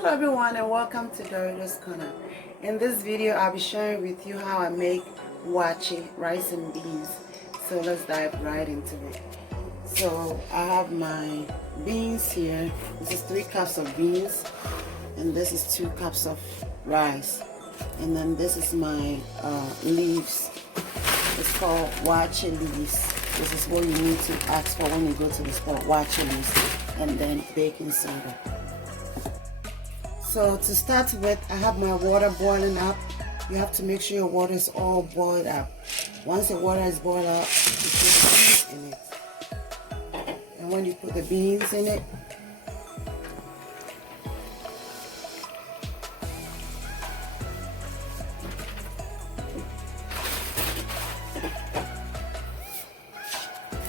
Hello everyone and welcome to Doritos Corner. In this video I'll be sharing with you how I make waakye rice and beans. So let's dive right into it. So I have my beans here. This is 3 cups of beans and this is 2 cups of rice. And then this is my leaves. It's called waakye leaves. This is what you need to ask for when you go to the store, waakye leaves. And then baking soda. So to start with, I have my water boiling up. You have to make sure your water is all boiled up. Once your water is boiled up, you put the beans in it. And when you put the beans in it,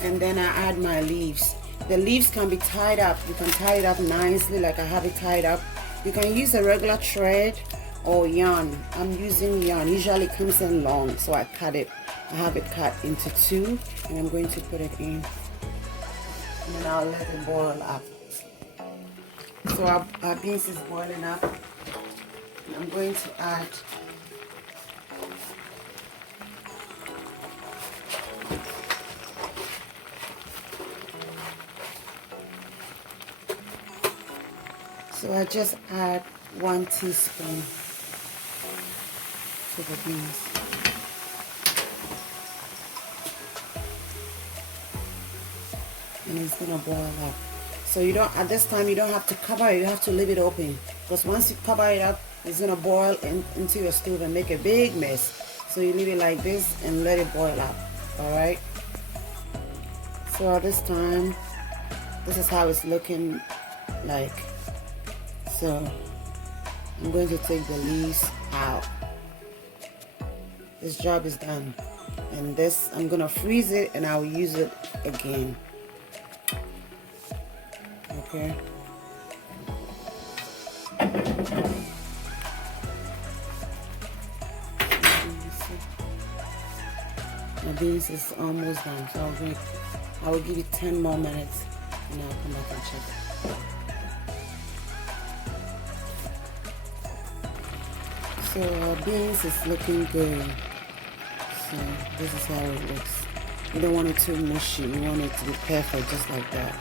and then I add my leaves. The leaves can be tied up. You can tie it up nicely like I have it tied up. You can use a regular thread or yarn. I'm using yarn. Usually it comes in long, so I cut it. I have it cut into 2 and I'm going to put it in. And then I'll let it boil up. So our beans is boiling up. And I'm going to add So I just add 1 teaspoon to the beans. And it's gonna boil up. So you don't, at this time you don't have to cover it, you have to leave it open. Because once you cover it up, it's gonna boil into your stove and make a big mess. So you leave it like this and let it boil up, alright? So at this time, this is how it's looking like. So I'm going to take the leaves out. This job is done. And this, I'm going to freeze it and I'll use it again. Okay. My beans is almost done. So I will give it 10 more minutes and I'll come back and check it. So our beans is looking good. So this is how it looks. You don't want it too mushy. You want it to be perfect, just like that.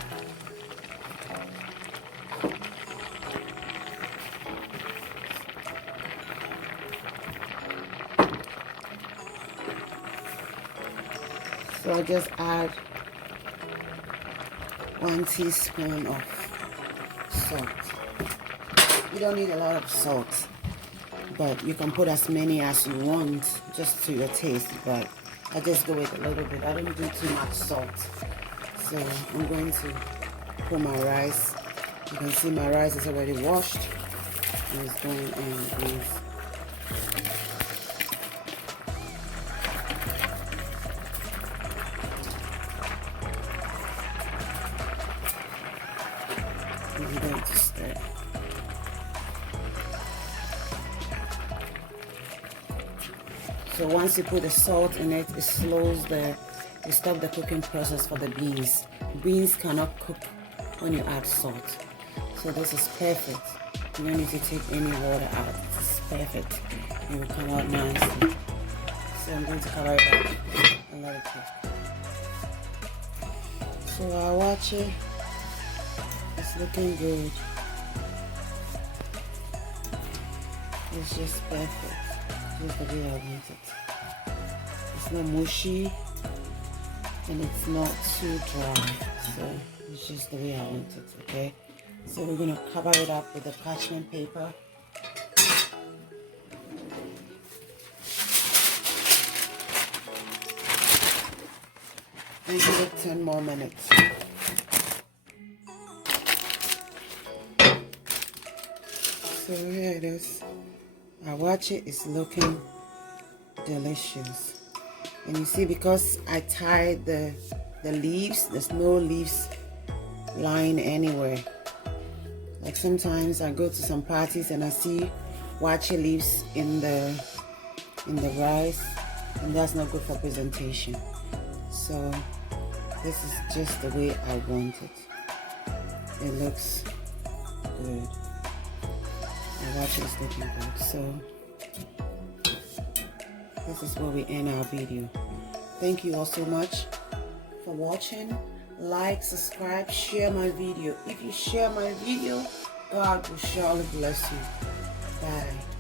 So I just add 1 teaspoon of salt. You don't need a lot of salt, but you can put as many as you want, just to your taste. But I just go with a little bit. I don't do too much salt. So I'm going to put my rice. You can see my rice is already washed and it's going in the beans. I'm going to stir. So once you put the salt in it, it slows you stop the cooking process for the beans. Beans cannot cook when you add salt. So this is perfect. You don't need to take any water out. This is perfect. It will come out nicely. So I'm going to cover it up and let it cook. So our waakye is looking good. It's just perfect. Just the way I want it. It's not mushy and it's not too dry. So it's just the way I want it, okay? So we're gonna cover it up with the parchment paper. And give it 10 more minutes. So here it is. Our waakye is looking delicious. And you see, because I tied the leaves, there's no leaves lying anywhere. Like sometimes I go to some parties and I see waakye leaves in the rice, and that's not good for presentation. So this is just the way I want it. It looks good. Waakye is looking good. So this is where we end our video. Thank you all so much for watching. Like, subscribe, share my video. If you share my video, God will surely bless you. Bye.